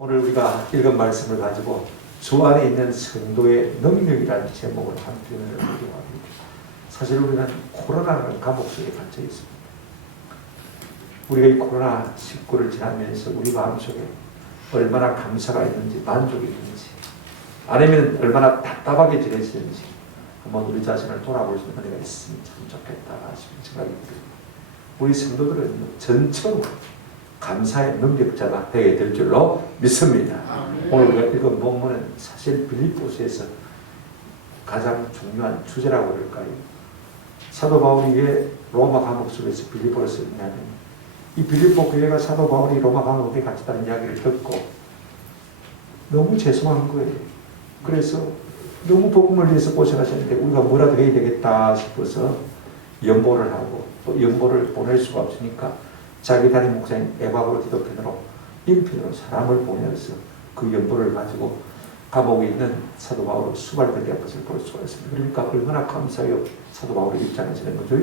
오늘 우리가 읽은 말씀을 가지고 주 안에 있는 성도의 능력이라는 제목으로 한 편을 기도합니다. 사실 우리는 코로나라는 감옥 속에 갇혀 있습니다. 우리가 이 코로나19를 지나면서 우리 마음속에 얼마나 감사가 있는지, 만족이 있는지, 아니면 얼마나 답답하게 지내시는지 한번 우리 자신을 돌아볼 수 있는 은혜가 있으면 참 좋겠다 싶은 생각이 듭니다. 우리 성도들은 전처럼 감사의 능력자가 되게 될 줄로 믿습니다. 오늘 우리가 읽은 본문은 사실 빌립보서에서 가장 중요한 주제라고 그럴까요? 사도 바울이 왜 로마 감옥 속에서 빌립보를 썼냐면, 이 빌립보 교회가 사도 바울이 로마 감옥에 갇혔다는 이야기를 듣고 너무 죄송한 거예요. 그래서 너무 복음을 위해서 고생하셨는데 우리가 뭐라도 해야 되겠다 싶어서 연보를 하고, 또 연보를 보낼 수가 없으니까 자기 담임 목사인 에바브로 기독편으로 인편으로 사람을 보내서 그 연보를 가지고 감옥에 있는 사도 바울을 수발되게 한 것을 볼 수가 있습니다. 그러니까 얼마나 감사해요, 사도 바울의 입장에서는 거죠.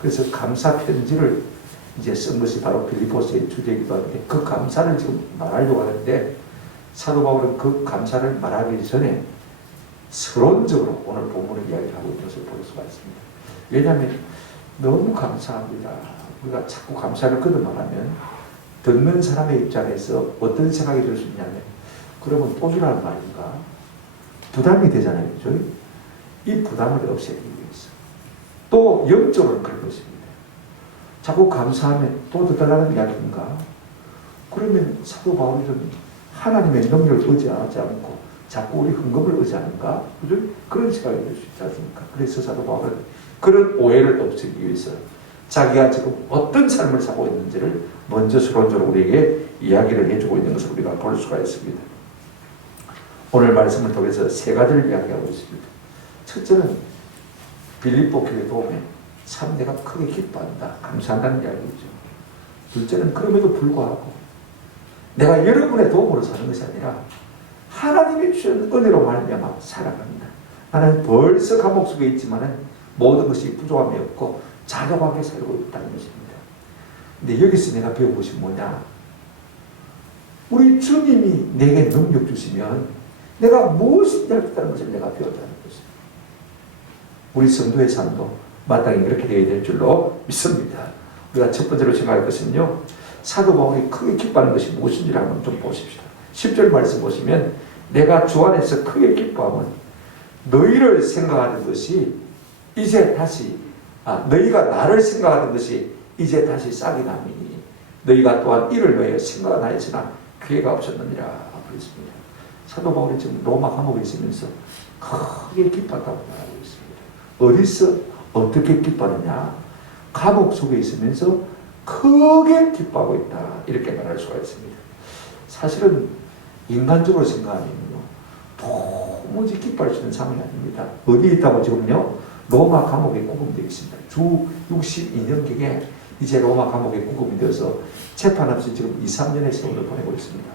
그래서 감사 편지를 이제 쓴 것이 바로 빌립보서의 주제이기도 한데, 그 감사를 지금 말하려고 하는데 사도 바울은 그 감사를 말하기 전에 서론적으로 오늘 본문을 이야기하고 있는 것을 볼 수가 있습니다. 왜냐하면 너무 감사합니다. 우리가 자꾸 감사를 거듭말하면 듣는 사람의 입장에서 어떤 생각이 들 수 있냐면, 그러면 또 주라는 말인가? 부담이 되잖아요. 그죠? 이 부담을 없애기 위해서. 또 영적으로는 그런 것입니다. 자꾸 감사하면 또 더 달라는 이야기인가? 그러면 사도 바울이 좀 하나님의 능력을 의지하지 않고 자꾸 우리 헌금을 의지하는가? 그죠? 그런 생각이 들 수 있지 않습니까? 그래서 사도 바울은 그런 오해를 없애기 위해서 자기가 지금 어떤 삶을 사고 있는지를 먼저 서론적으로 우리에게 이야기를 해주고 있는 것을 우리가 볼 수가 있습니다. 오늘 말씀을 통해서 세 가지를 이야기하고 있습니다. 첫째는 빌립보 교회 도움에 참 내가 크게 기뻐한다, 감사한다는 이야기죠. 둘째는 그럼에도 불구하고 내가 여러분의 도움으로 사는 것이 아니라 하나님이 주신 은혜로 말미암아 살아간다. 나는 벌써 감옥 속에 있지만은 모든 것이 부족함이 없고 자족하게 살고 있다는 것입니다. 근데 여기서 내가 배운 것이 뭐냐? 우리 주님이 내게 능력 주시면 내가 무엇인지 알겠다는 것을 내가 배웠다는 것입니다. 우리 성도의 삶도 마땅히 그렇게 되어야 될 줄로 믿습니다. 우리가 첫 번째로 생각할 것은요, 사도 바울이 크게 기뻐하는 것이 무엇인지를 한번 좀 보십시다. 10절 말씀 보시면, 내가 주 안에서 크게 기뻐함은 너희를 생각하는 것이 이제 다시 너희가 나를 생각하는 것이 이제 다시 싹이 나미니 너희가 또한 이를 위하여 생각하였으나 기회가 없었느니라 그랬습니다. 사도 바울이 지금 로마 감옥에 있으면서 크게 기뻤다고 말하고 있습니다. 어디서 어떻게 기뻐하느냐? 감옥 속에 있으면서 크게 기뻐하고 있다, 이렇게 말할 수가 있습니다. 사실은 인간적으로 생각하면요, 도무지 기뻐할 수 있는 상황이 아닙니다. 어디에 있다고 지금요? 로마 감옥에 구금되어 있습니다. 주 62년경에 이제 로마 감옥에 구금이 되어서 재판 없이 지금 2, 3년의 세월을 보내고 있습니다.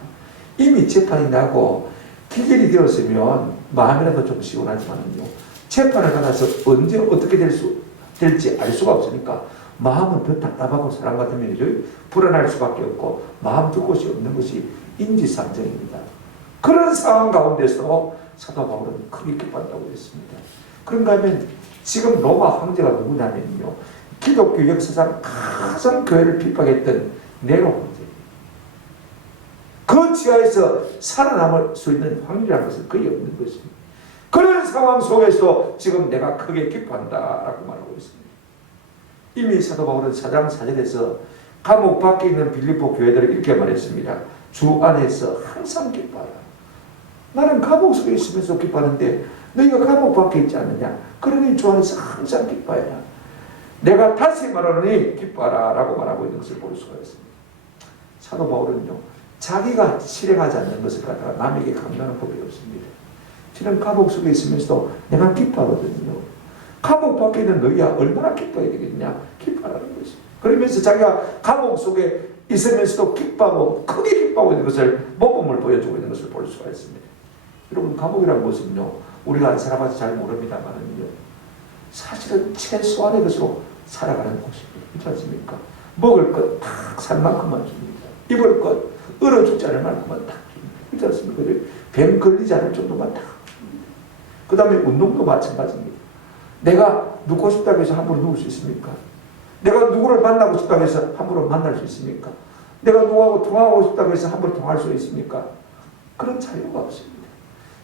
이미 재판이 나고 기결이 되었으면 마음이라도 좀 시원하지만요, 재판을 받아서 언제 어떻게 될지 알 수가 없으니까 마음은 더 답답하고 사람 같으면 불안할 수밖에 없고 마음 둘 곳이 없는 것이 인지상정입니다. 그런 상황 가운데서 사도 바울은 크게 기뻐한다고 했습니다. 그런가 하면 지금 로마 황제가 누구냐면요, 기독교 역사상 가장 교회를 핍박했던 네로 황제. 그 지하에서 살아남을 수 있는 확률이라는 것은 거의 없는 것입니다. 그런 상황 속에서 지금 내가 크게 기뻐한다라고 말하고 있습니다. 이미 사도 바울은 4장 4절에서 감옥 밖에 있는 빌립보 교회들을 이렇게 말했습니다. 주 안에서 항상 기뻐하라. 나는 감옥 속에 있으면서 기뻐하는데 너희가 감옥 밖에 있지 않느냐? 그러니 주 안에서 항상 기뻐해라. 내가 다시 말하노니 기뻐하라 라고 말하고 있는 것을 볼 수가 있습니다. 사도 바울은요, 자기가 실행하지 않는 것을 갖다가 남에게 강요하는 법이 없습니다. 저는 감옥 속에 있으면서도 내가 기뻐하거든요. 감옥 밖에 있는 너희야 얼마나 기뻐해야 되겠냐? 기뻐하라는 것입니다. 그러면서 자기가 감옥 속에 있으면서도 기뻐하고 크게 기뻐하고 있는 것을, 모범을 보여주고 있는 것을 볼 수가 있습니다. 여러분, 감옥이라는 것은요, 우리가 안 살아봐서 잘 모릅니다만은요, 사실은 최소한의 것으로 살아가는 곳입니다. 그렇지 않습니까? 먹을 것 딱 산 만큼만 줍니다. 입을 것 얼어 죽지 않을 만큼만 딱 줍니다. 그렇지 않습니까? 뱀 걸리지 않을 정도만 다. 그 다음에 운동도 마찬가지입니다. 내가 눕고 싶다고 해서 함부로 누울 수 있습니까? 내가 누구를 만나고 싶다고 해서 함부로 만날 수 있습니까? 내가 누구하고 통화하고 싶다고 해서 함부로 통화할 수 있습니까? 그런 자유가 없습니다.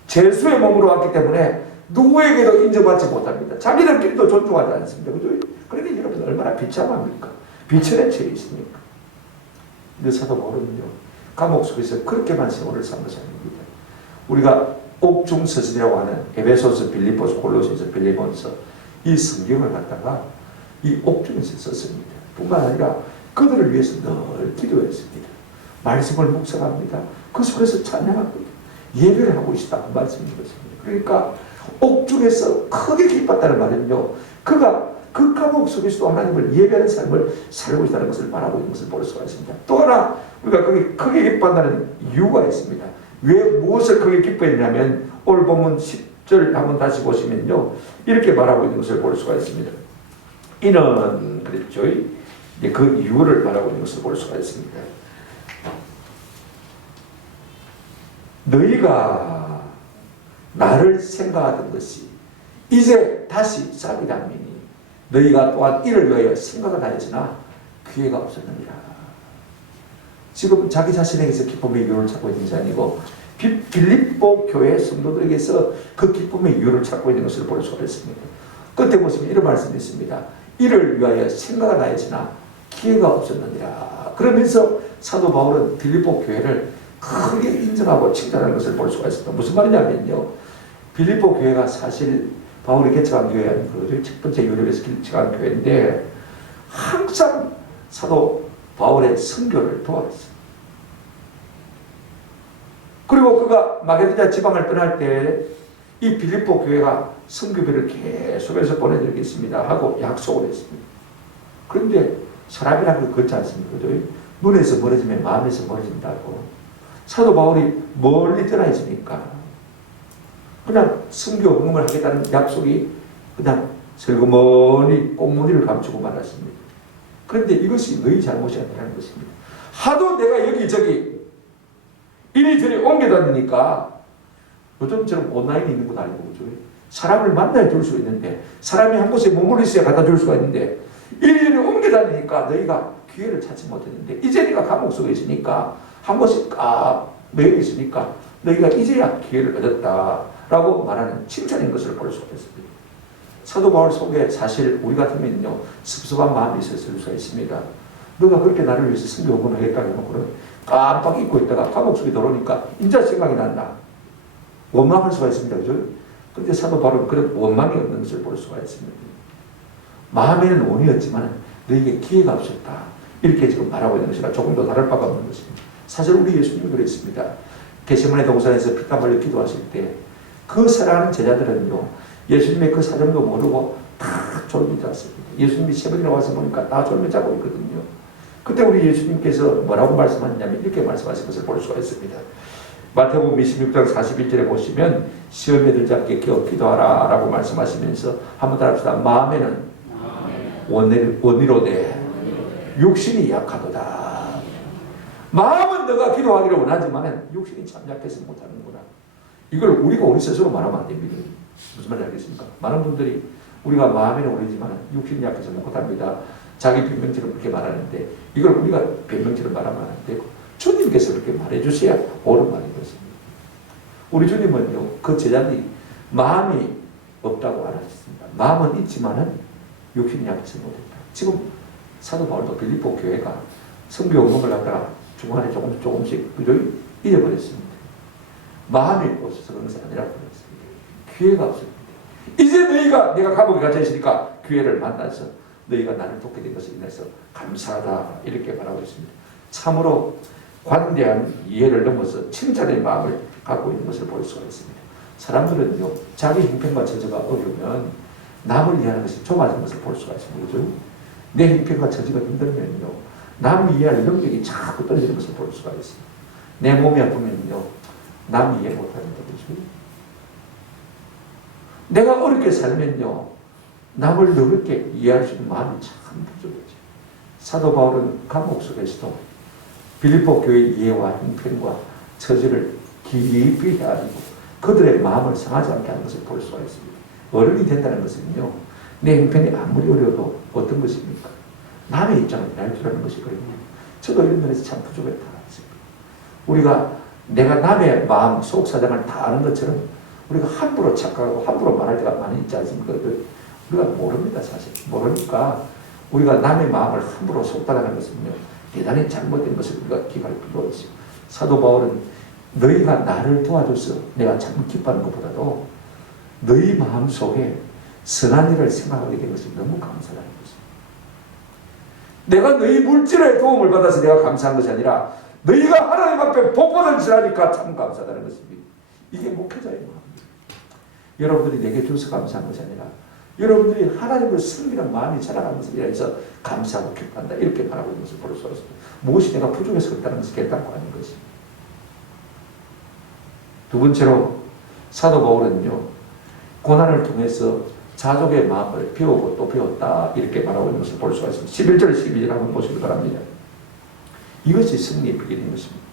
죄수의 몸으로 왔기 때문에 누구에게도 인정받지 못합니다. 자기들끼리도 존중하지 않습니다. 그죠? 그러니 여러분 얼마나 비참합니까? 비천에 처해 있습니까? 근데 사도 바울은요, 감옥 속에서 그렇게만 세월을 산 것이 아닙니다. 우리가 옥중서신이라고 하는 에베소서, 빌립보서, 골로새서, 빌립보서 이 성경을 갖다가 이 옥중에서 썼습니다. 뿐만 아니라 그들을 위해서 늘 기도했습니다. 말씀을 묵상합니다. 그 속에서 찬양합니다. 예배를 하고 있다고 말씀인 것입니다. 그러니까 옥중에서 크게 기뻤다는 말은요, 그가 그 감옥 속에서도 하나님을 예배하는 삶을 살고 있다는 것을 바라고 있는 것을 볼 수가 있습니다. 또 하나 우리가 크게 기뻐한다는 이유가 있습니다. 왜 무엇을 크게 기뻐했냐면 오늘 본문 10절 한번 다시 보시면요, 이렇게 말하고 있는 것을 볼 수가 있습니다. 이는 그랬죠. 그 이유를 말하고 있는 것을 볼 수가 있습니다. 너희가 나를 생각하던 것이 이제 다시 싹이 담이니 너희가 또한 이를 위하여 생각은 하였으나 기회가 없었느니라. 지금 자기 자신에게서 기쁨의 이유를 찾고 있는 것이 아니고 빌립보 교회 성도들에게서 그 기쁨의 이유를 찾고 있는 것을 볼 수가 있습니다. 끝에 보시면 이런 말씀이 있습니다. 이를 위하여 생각은 하였으나 기회가 없었느니라. 그러면서 사도 바울은 빌립보 교회를 크게 인정하고 칭찬하는 것을 볼 수가 있습니다. 무슨 말이냐면요, 빌립보 교회가 사실 바울이 개척한 교회가 아니고 첫 번째 유럽에서 개척한 교회인데 항상 사도 바울의 선교를 도왔어요. 그리고 그가 마게도냐 지방을 떠날 때 이 빌립보 교회가 선교비를 계속해서 보내드리겠습니다 하고 약속을 했습니다. 그런데 사람이라는 걸 걷지 않습니까? 눈에서 멀어지면 마음에서 멀어진다고. 사도 바울이 멀리 떠나 있으니까 그냥 선교 운동을 하겠다는 약속이 그냥 슬그머니 꽁무니를 감추고 말았습니다. 그런데 이것이 너희 잘못이 아니라는 것입니다. 하도 내가 여기저기 이리저리 옮겨다니니까 요즘처럼 온라인이 있는 건 아니고 그죠? 사람을 만나야 줄 수 있는데 사람이 한 곳에 머물러 있어야 갖다 줄 수가 있는데 이리저리 옮겨다니니까 너희가 기회를 찾지 못했는데 이제 네가 감옥 속에 있으니까 한 곳에 꽉 매여 있으니까 너희가 이제야 기회를 얻었다라고 말하는 칭찬인 것을 볼 수가 있습니다. 사도 바울 속에 사실 우리 같으면요 섭섭한 마음이 있을 수가 있습니다. 너가 그렇게 나를 위해서 선교 헌금하겠다 해놓고는 깜빡 잊고 있다가 감옥 속에 들어오니까 인자 생각이 난다. 원망할 수가 있습니다. 그죠? 그런데 사도 바울은 그런 원망이 없는 것을 볼 수가 있습니다. 마음에는 원이었지만 너에게 기회가 없었다. 이렇게 지금 말하고 있는 것이라 조금 더 다를 바가 없는 것입니다. 사실 우리 예수님이 그랬습니다. 겟세마네 동산에서 피땀 흘려 기도하실 때 그 사랑하는 제자들은요 예수님의 그 사정도 모르고 다 졸고 잤습니다. 예수님이 새벽에 와서 보니까 다 졸며 자고 있거든요. 그때 우리 예수님께서 뭐라고 말씀하셨냐면 이렇게 말씀하신 것을 볼 수가 있습니다. 마태복음 26장 41절에 보시면 시험에 들지 않게 기도하라 라고 말씀하시면서 한번 따라합시다. 마음에는 원이로되 육신이 약하도다. 마음은 너가 기도하기를 원하지만 육신이 참 약해서 못하는구나. 이걸 우리 스스로 말하면 안 됩니다. 무슨 말인지 알겠습니까? 많은 분들이 우리가 마음에는 원이지만 육신이 약해서 못합니다. 자기 변명처럼 그렇게 말하는데 이걸 우리가 변명처럼 말하면 안 되고 주님께서 그렇게 말해주셔야 옳은 말인 것입니다. 우리 주님은요 그 제자들이 마음이 없다고 안 하셨습니다. 마음은 있지만은 육신이 약해서 못했다. 지금 사도 바울도 빌립보 교회가 선교 운동을 갖다가 중간에 조금씩 잊어버렸습니다. 마음이 없어서 그런 것이 아니라고 그랬습니다. 기회가 없습니다. 이제 내가 감옥에 갇혀 있으니까 기회를 만나서 너희가 나를 돕게 된 것을 인해서 감사하다 이렇게 말하고 있습니다. 참으로 관대한 이해를 넘어서 칭찬의 마음을 갖고 있는 것을 볼 수가 있습니다. 사람들은요 자기 형편과 처지가 어려우면 남을 이해하는 것이 좁아진 것을 볼 수가 있습니다. 그렇죠? 내 형편과 처지가 힘들면요 남 이해할 능력이 자꾸 떨어지는 것을 볼 수가 있습니다. 내 몸이 아프면요 남 이해 못합니다. 그렇죠? 내가 어렵게 살면요 남을 어렵게 이해할 수 있는 마음이 참 부족하죠. 사도 바울은 감옥 속에서도 빌립보 교회의 이해와 형편과 처지를 깊이 헤아리고 그들의 마음을 상하지 않게 하는 것을 볼 수가 있습니다. 어른이 된다는 것은요, 내 형편이 아무리 어려도 어떤 것입니까? 남의 입장을 이해할 줄 아는 것이거든요. 저도 이런 면에서 참 부족했다. 우리가 내가 남의 마음, 속 사정을 다 아는 것처럼 우리가 함부로 착각하고 함부로 말할 때가 많이 있지 않습니까? 우리가 모릅니다, 사실. 모르니까 우리가 남의 마음을 함부로 속단하는 것은요, 대단히 잘못된 것을 우리가 기억할 필요가 있어요. 사도 바울은 너희가 나를 도와줘서 내가 참 기뻐하는 것보다도 너희 마음속에 선한 일을 생각하게 된 것이 너무 감사하다는 것입니다. 내가 너희 물질의 도움을 받아서 내가 감사한 것이 아니라 너희가 하나님 앞에 복받을 줄 아니까 참 감사하다는 것입니다. 이게 목회자의 마음입니다. 여러분들이 내게 줘서 감사한 것이 아니라 여러분들이 하나님을 섬기는 마음이 자라가는 것을 위해서 감사하고 기뻐한다. 이렇게 말하고 있는 것을 볼 수 있습니다. 무엇이 내가 부족해서 그렇다는 것이 결단코 아닌 것입니다. 두 번째로 사도 바울은요, 고난을 통해서 자족의 마음을 배우고 또 배웠다. 이렇게 말하고 있는 것을 볼 수가 있습니다. 11절, 12절 한번 보시기 바랍니다. 이것이 승리의 비결인 것입니다.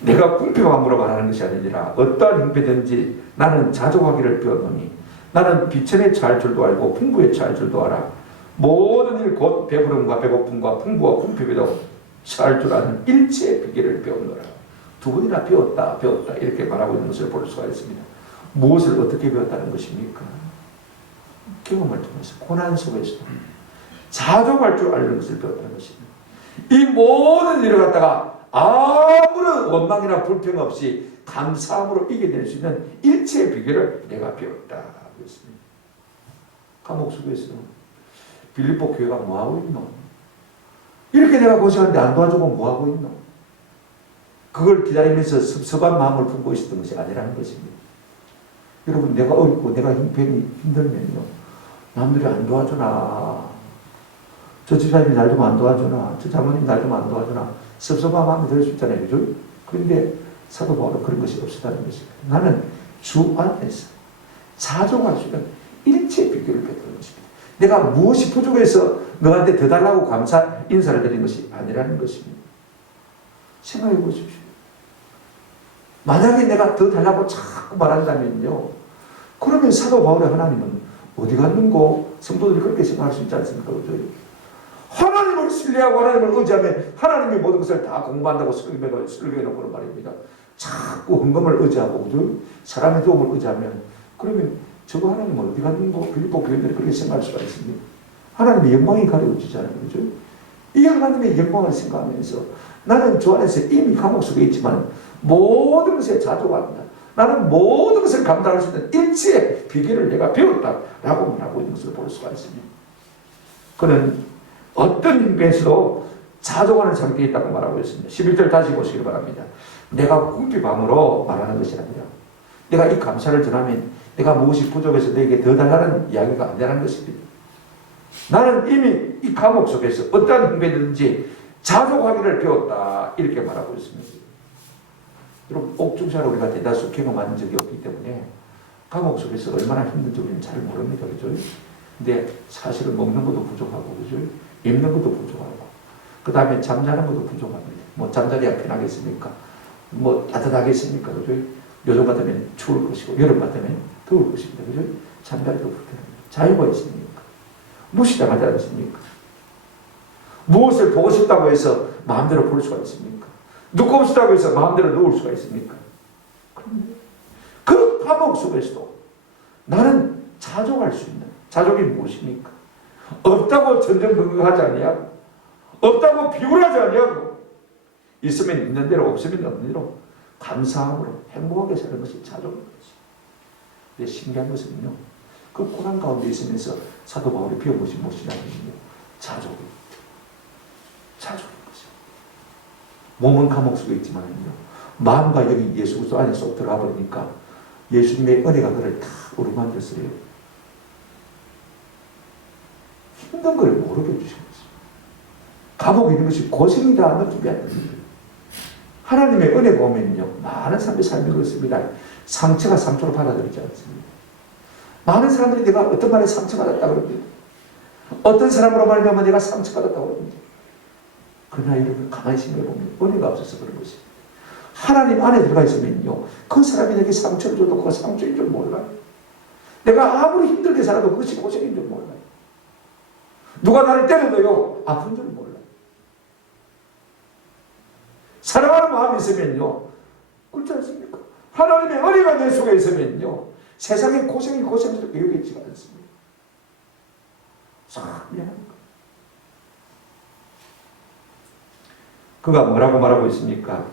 내가 궁핍함으로 말하는 것이 아니라 어떠한 형편든지 나는 자족하기를 배웠노니 나는 비천에 처할 줄도 알고 풍부에 처할 줄도 알아. 모든 일 곧 배부름과 배고픔과 풍부와 궁핍에도 처할 줄 아는 일체의 비결을 배웠노라. 두 번이나 배웠다 이렇게 말하고 있는 것을 볼 수가 있습니다. 무엇을 어떻게 배웠다는 것입니까? 경험을 통해서 고난 속에서 자족할 줄 아는 것을 배웠다는 것입니다. 이 모든 일을 갖다가 아무런 원망이나 불평 없이 감사함으로 이겨낼 수 있는 일체의 비결을 내가 배웠다. 그랬습니다. 감옥 속에서 빌립보 교회가 뭐하고 있노? 이렇게 내가 고생하는데 안 도와주고 뭐하고 있노? 그걸 기다리면서 섭섭한 마음을 품고 있었던 것이 아니라는 것입니다. 여러분, 내가 어렵고 내가 형편이 힘들면요, 남들이 안 도와주나, 저 집사님이 날 좀 안 도와주나, 저 장모님 날 좀 안 도와주나, 섭섭한 마음이 들 수 있잖아요. 그죠? 그런데 사도 바울은 그런 것이 없었다는 것입니다. 나는 주 안에서 자족할 수 있는 일체의 비결을 배우는 것입니다. 내가 무엇이 부족해서 너한테 더 달라고 감사 인사를 드리는 것이 아니라는 것입니다. 생각해 보십시오. 만약에 내가 더 달라고 자꾸 말한다면요, 그러면 사도 바울의 하나님은 어디 갔는고? 성도들이 그렇게 생각할 수 있지 않습니까? 그죠? 하나님을 신뢰하고 하나님을 의지하면 하나님이 모든 것을 다 공부한다고 설교해놓고 말입니다. 자꾸 헌금을 의지하고, 그죠? 사람의 도움을 의지하면, 그러면 저거 하나님은 어디 갔는고? 빌립보 교인들이 그렇게 생각할 수가 있습니다. 하나님의 영광이 가려지잖아요. 그죠? 이 하나님의 영광을 생각하면서 나는 주 안에서 이미 감옥 속에 있지만 모든 것에 자족합니다. 나는 모든 것을 감당할 수 있는 일체의 비결을 내가 배웠다라고 말하고 있는 것을 볼 수가 있습니다. 그는 어떤 형편에서도 자족하는 상태에 있다고 말하고 있습니다. 11절 다시 보시기 바랍니다. 내가 궁핍함으로 말하는 것이 아니라 내가 이 감사를 전하면 내가 무엇이 부족해서 너에게 더 달라는 이야기가 아니라는 것입니다. 나는 이미 이 감옥 속에서 어떠한 형편이든지 자족하기를 배웠다. 이렇게 말하고 있습니다. 여러분, 옥중사를 우리가 대다수 경험한 적이 없기 때문에 감옥 속에서 얼마나 힘든지 우리는 잘 모릅니다. 그죠? 근데 사실은 먹는 것도 부족하고, 그죠? 입는 것도 부족하고, 그 다음에 잠자는 것도 부족합니다. 뭐 잠자리가 편하겠습니까? 뭐 따뜻하겠습니까? 그죠? 요즘 같으면 추울 것이고, 여름 같으면 더울 것입니다. 그죠? 잠자리도 불편합니다. 자유가 있습니까? 무시당하지 않습니까? 무엇을 보고 싶다고 해서 마음대로 볼 수가 있습니까? 눕고 싶다고 해서 마음대로 누울 수가 있습니까? 그런데 그 감옥 속에서도 나는 자족할 수 있는 자족이 무엇입니까? 없다고 전전긍긍하지 아니하고, 없다고 비굴하지 아니하고, 있으면 있는 대로 없으면 없는 대로 감사함으로 행복하게 사는 것이 자족인 것이죠. 근데 신기한 것은요, 그 고난 가운데 있으면서 사도 바울이 배운 것이 무엇이냐면요, 자족입니다. 자족인 거죠. 몸은 감옥 속에 있지만요, 마음과 영이 예수 그리스도 안에 쏙 들어가 버리니까 예수님의 은혜가 그를 다 어루만졌어요. 힘든 걸 모르게 해주신 거죠. 감옥에 있는 것이 고생이다 느끼게 하는 거예요. 하나님의 은혜가 오면요, 많은 사람들이 삶이 그렇습니다. 상처가 상처로 받아들이지 않습니다. 많은 사람들이 내가 어떤 말에 상처받았다고 그럽니다. 어떤 사람으로 말하면 내가 상처받았다고 그럽니다. 그러나 여러분 가만히 생각해보면 은혜가 없어서 그런 것입니다. 하나님 안에 들어가 있으면요, 그 사람이 내게 상처를 줘도 그거 상처인 줄 몰라요. 내가 아무리 힘들게 살아도 그것이 고생인 줄 몰라요. 누가 나를 때려도요, 아픈 줄 몰라요. 사랑하는 마음이 있으면요, 그렇지 않습니까? 하나님의 은혜가 내 속에 있으면요, 세상의 고생이 고생스럽게 여기지가 않습니다. 참 미안합니다. 그가 뭐라고 말하고 있습니까?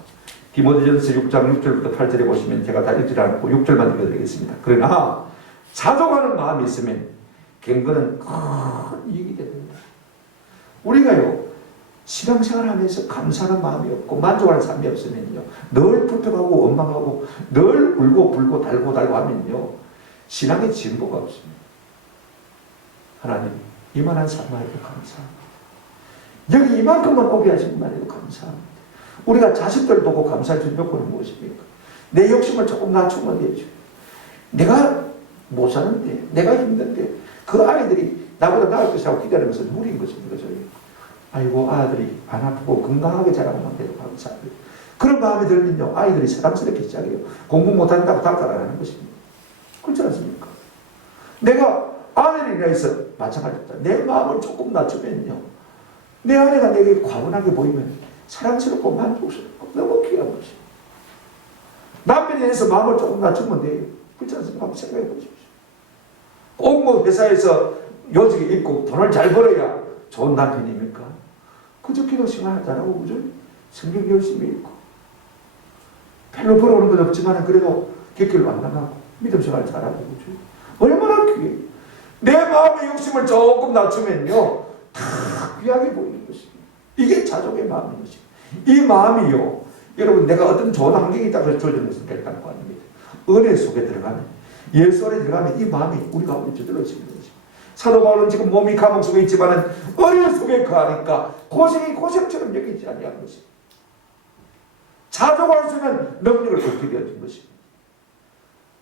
디모데전서 6장 6절부터 8절에 보시면 제가 다 읽지 않고 6절만 읽어드리겠습니다. 그러나 자족하는 마음이 있으면 경건은 큰 이익이 됩니다. 우리가요, 신앙생활 하면서 감사하는 마음이 없고 만족하는 삶이 없으면요, 늘 불평하고 원망하고 늘 울고 불고 달고 하면요, 신앙의 진보가 없습니다. 하나님, 이만한 삶만해도 감사합니다. 여기 이만큼만 오게 하신 것만 해도 감사합니다. 우리가 자식들 보고 감사할 수 있는 요건은 무엇입니까? 내 욕심을 조금 낮추면 되죠. 내가 못 사는데, 내가 힘든데 그 아이들이 나보다 나을 것이라고 기다리면서 누린 것입니다. 아이고, 아들이 안 아프고 건강하게 자라면 돼도 감사합니다. 그런 마음이 들면요, 아이들이 사랑스럽게 시작해요. 공부 못한다고 닥달 안 하는 것입니다. 그렇지 않습니까? 내가 아들이라 해서 마찬가지입니다. 내 마음을 조금 낮추면요, 내 아내가 내게 과분하게 보이면 사랑스럽고 만족스럽고 너무 귀한 것입니다. 남편에 대해서 마음을 조금 낮추면 돼요. 그렇지 않습니까? 한번 생각해 보십시오. 꼭 뭐 회사에서 요직에 있고 돈을 잘 벌어야 좋은 남편입니까? 그저 기도 시간 잘하고 그죠? 성경 열심히 읽고 별로 벌어오는 건 없지만 그래도 객길로 안 나가고 믿음 생활 잘하고 그죠? 얼마나 귀해. 내 마음의 욕심을 조금 낮추면요, 다 귀하게 보이는 것입니다. 이게 자족의 마음인 것입니다. 이 마음이요, 여러분, 내가 어떤 좋은 환경이 있다고 해서 주어지는 것은 결단코 아닙니다. 은혜 속에 들어가면, 예수 안에 들어가면 이 마음이 우리 가운데 저절로지는 것입니다. 사도 바울은 지금 몸이 감옥 속에 있지만은 은혜 속에 거하니까 고생이 고생처럼 여기지 아니한 것입니다. 자족할 수 있는 능력을 얻게 되어진 것입니다.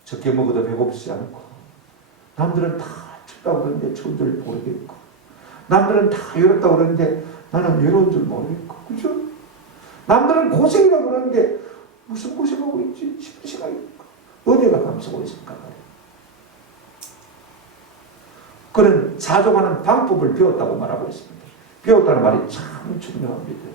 적게 먹어도 배고프지 않고, 남들은 다 춥다고 그러는데 추운 줄 모르겠고, 남들은 다 외롭다고 그러는데 나는 외로운 줄 모르겠고, 그죠? 남들은 고생이라고 그러는데 무슨 고생하고 있지? 싶은 생각이 어디가 감싸고 있을까 말이에요. 그런 자족하는 방법을 배웠다고 말하고 있습니다. 배웠다는 말이 참 중요합니다.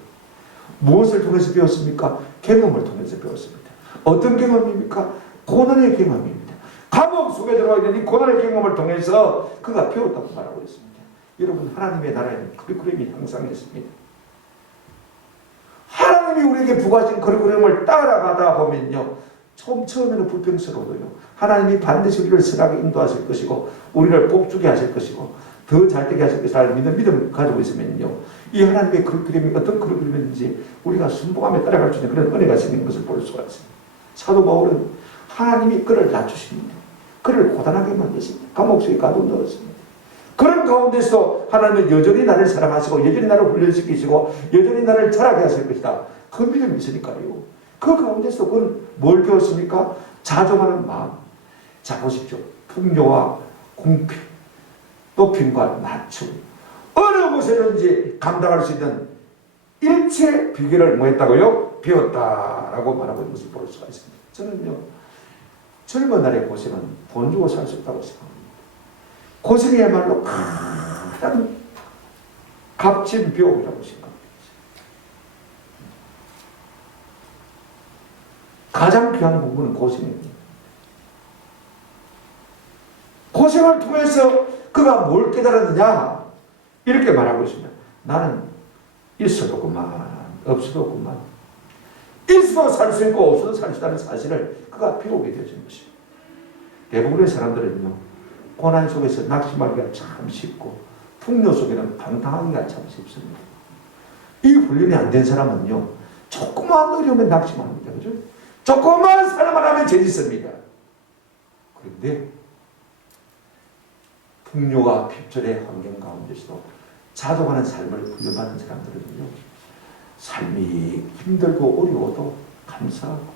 무엇을 통해서 배웠습니까? 경험을 통해서 배웠습니다. 어떤 경험입니까? 고난의 경험입니다. 감옥 속에 들어와 있는 이 고난의 경험을 통해서 그가 배웠다고 말하고 있습니다. 여러분, 하나님의 나라에는 커리큘럼이 항상 있습니다. 하나님이 우리에게 부과하신 커리큘럼을 따라가다 보면요, 처음에는 불평스러워요. 하나님이 반드시 우리를 선하게 인도하실 것이고 우리를 복주게 하실 것이고 더 잘되게 하실 것이라는 믿음을 가지고 있으면요, 이 하나님의 커리큘럼이 어떤 커리큘럼인지 우리가 순종하며 따라갈 수 있는 그런 은혜가 생기는 것을 볼 수가 있습니다. 사도 바울은 하나님이 그를 낮추십니다. 그를 고단하게 만드십니다. 감옥 속에 가둬넣었습니다. 그런 가운데서 하나님은 여전히 나를 사랑하시고 여전히 나를 훈련시키시고 여전히 나를 자라게 하실 것이다. 그 믿음이 있으니까요. 그 가운데서 그는 뭘 배웠습니까? 자족하는 마음. 자, 보십시오. 풍요와 공평, 높임과 낮춤, 어느 곳에든지 감당할 수 있는 일체 비결을 뭐 했다고요? 배웠다라고 말하고 있는 것을 볼 수가 있습니다. 저는요, 젊은 날의 고생은 돈 주고 살 수 없다고 생각합니다. 고생이야말로 가장 값진 비용이라고 생각합니다. 가장 귀한 부분은 고생입니다. 고생을 통해서 그가 뭘 깨달았느냐? 이렇게 말하고 있습니다. 나는 있어도 그만, 없어도 그만. 있어도 살 수 있고 없어도 살 수 있다는 사실을 그가 배우게 되어진 것입니다. 대부분의 사람들은요, 고난 속에서 낙심하기가 참 쉽고 풍요 속에는 방탕하기가 참 쉽습니다. 이 훈련이 안 된 사람은요, 조그만 어려우면 낙심합니다. 그죠? 조그만 살만 하면 죄짓습니다. 그런데 풍요와 핍절의 환경 가운데서도 자족하는 삶을 훈련받는 사람들은요, 삶이 힘들고 어려워도 감사하고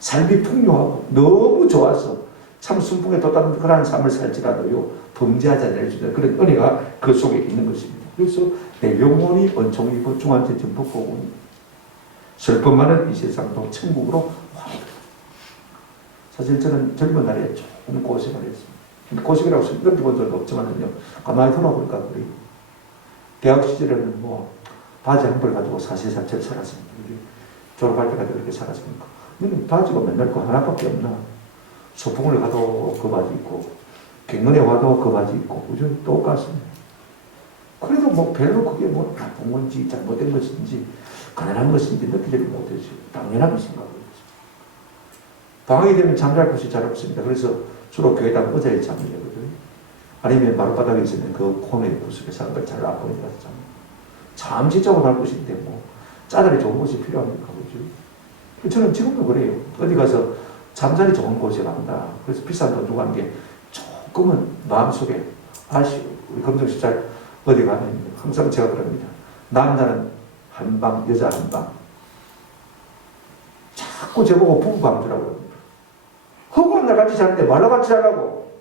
삶이 풍요하고 너무 좋아서 참 순풍에 돋다는 그런 삶을 살지라도요, 범죄하지 않을 수 있는 그런 은혜가 그 속에 있는 것입니다. 그래서 내 영혼이 은총이고 중한테 전복보고 슬픔만은 이 세상도 천국으로 화합니다. 사실 저는 젊은 날에 조금 고생을 했습니다. 고생이라고 느껴본 적도 없지만요. 가만히 돌아보니까 우리 대학 시절에는 뭐 바지 한 벌 가지고 사시사철 살았습니다. 졸업할 때까지 그렇게 살았습니까? 너는 바지가 맨날 그 하나밖에 없나? 소풍을 가도 그 바지 입고 경건에 와도 그 바지 입고 그죠? 똑같습니다. 그래도 뭐 별로 그게 뭐 나쁜 건지 잘못된 것인지 가난한 것인지 느끼지 못했어요. 당연하게 생각을 했어요. 방학이 되면 잠잘 곳이 잘 없습니다. 그래서 주로 교회당 의자에 잠을 자거든요. 아니면 마룻바닥에 있는 그 코너에 부스에 사는 걸 잘 안 보이는 가서 잠을. 잠시 자고 갈 곳인데 뭐 짜잘이 좋은 곳이 필요합니까? 그죠? 저는 지금도 그래요. 어디 가서 잠자리 좋은 곳에 간다. 그래서 비싼 돈 주고 하는 게 조금은 마음속에 아쉬워. 우리 검정씨 잘 어디 가면 항상 제가 그럽니다. 남자는 한 방, 여자 한 방. 자꾸 저보고 부부방주라고 합니다. 허구한 날 같이 자는데 말로 같이 자라고.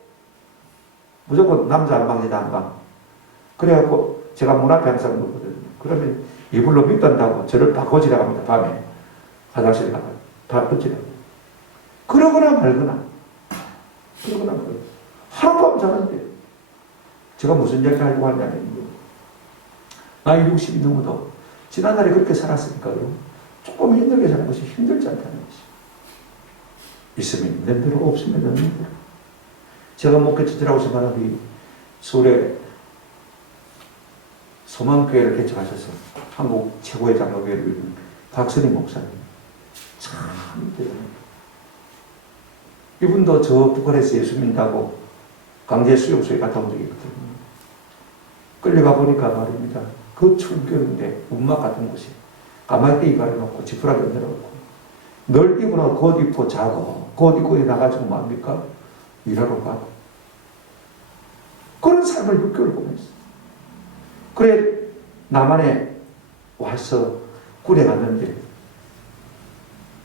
무조건 남자 한 방, 여자 한 방. 그래갖고 제가 문 앞에 항상 놓거든요. 그러면 이불로 밑단다고 저를 바꿔지라고 합니다. 밤에. 화장실에 가면 바꿔지라고. 그러거나 말거나. 그러거나 말거나. 하룻밤 자는데 제가 무슨 얘기를 하려고 하냐면 나이 60이 넘어도 지난날에 그렇게 살았으니까요. 조금 힘들게 사는 것이 힘들지 않다는 것이. 있으면 있는 대로 없으면 없는 대로. 제가 목회자라고 생각하는 우리 서울에 소망교회를 개척하셔서 한국 최고의 장로교회를 이룬 박선희 목사님. 참 대단합니다. 이분도 저 북한에서 예수 믿는다고 강제 수용소에 갔다 온 적이 있거든요. 끌려가 보니까 말입니다. 그 출교인데 운막 같은 곳이 가마귀 가려놓고 지푸라기 얹어놓고 늘 입으로 곧 입고 자고 곧 입고 나가지고 뭡니까? 일하러 가고 그런 삶을 6개월 보냈어요. 그래 남한에 와서 군에 갔는데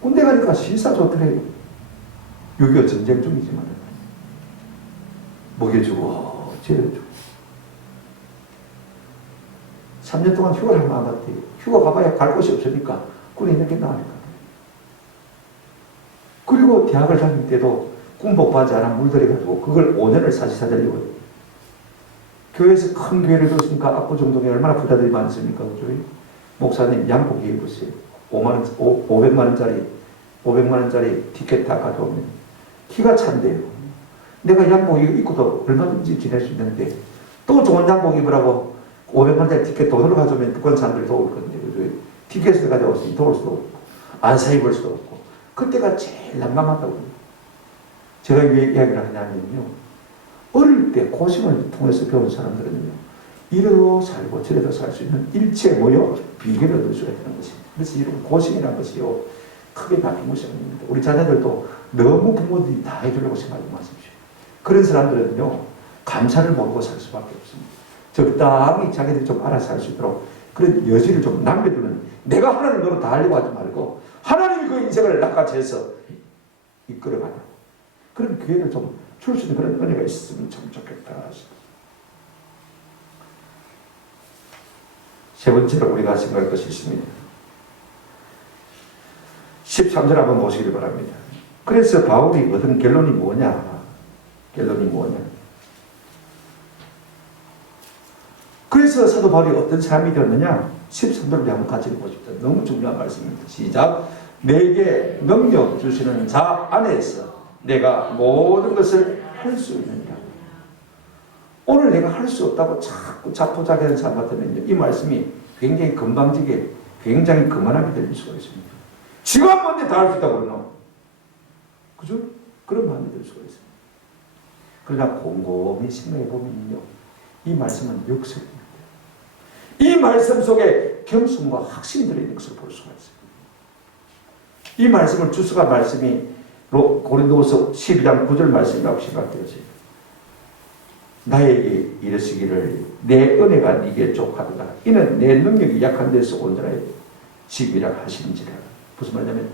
군대 가니까 시사 좋더래요. 6.25 전쟁 중이지만 먹여주고 재려주고 3년 동안 휴가를 한 번 안 갔대요. 휴가 가봐야 갈 곳이 없으니까 군에 있는 게 나으니까. 그리고 대학을 다닐 때도 군복 바지 하나 물들여가지고 그걸 5년을 사시사들려고 교회에서 큰 교회를 뒀으니까 압구정동에 얼마나 부자들이 많습니까? 그죠? 목사님 양복 입으세요. 500만 원짜리 티켓 다 가져오면 키가 찬대요. 내가 양복 입고도 얼마든지 지낼 수 있는데 또 좋은 양복 입으라고 500만 원짜리 티켓 돈으로 가져오면 북한 사람들이 더 올거든요. 그죠? 티켓을 가져오시면 더 올 수도 없고 안 사 입을 수도 없고 그때가 제일 난감하다고. 제가 왜 이야기를 하냐면요. 어릴 때 고생을 통해서 배운 사람들은요. 이래도 살고 저래도 살 수 있는 일체 모여 비결을 얻을 수가 있다는 것입니다. 그래서 이런 고생이라는 것이요. 크게 바뀐 것이 아닙니다. 우리 자녀들도 너무 부모들이 다 해주려고 생각하지 마십시오. 그런 사람들은요. 감사를 모르고 살 수밖에 없습니다. 적당히 자기들이 좀 알아서 할 수 있도록 그런 여지를 좀 남겨두는 내가 하나님 노릇 다 하려고 하지 말고 하나님이 그 인생을 낚아채서 이끌어가는 그런 기회를 좀 줄 수 있는 그런 은혜가 있었으면 참 좋겠다. 세 번째로 우리가 생각할 것이 있습니다. 13절 한번 보시기 바랍니다. 그래서 바울이 얻은 결론이 뭐냐? 결론이 뭐냐? 그래서 사도 바울이 어떤 사람이 되었느냐? 13절을 한번 같이 보십시오. 너무 중요한 말씀입니다. 시작. 내게 능력 주시는 자 안에서 내가 모든 것을 할 수 있느니라. 오늘 내가 할 수 없다고 자꾸 자포자기하는 사람 같으면 이 말씀이 굉장히 건방지게 굉장히 그만하게 들릴 수가 있습니다. 지가 뭔데 다 할 수 있다고 그러나? 그죠? 그런 마음이 들 수가 있습니다. 그러나 곰곰이 생각해 보면요. 이 말씀은 역설입니다. 이 말씀 속에 겸손과 확신이 들어있는 것을 볼 수가 있습니다. 이 말씀을 주스가 말씀이 고린도후서 12장 9절 말씀이라고 생각되어져요. 나에게 이르시기를 내 은혜가 네게 족하도다. 이는 내 능력이 약한 데서 온전하여 집이라 하신지라. 무슨 말이냐면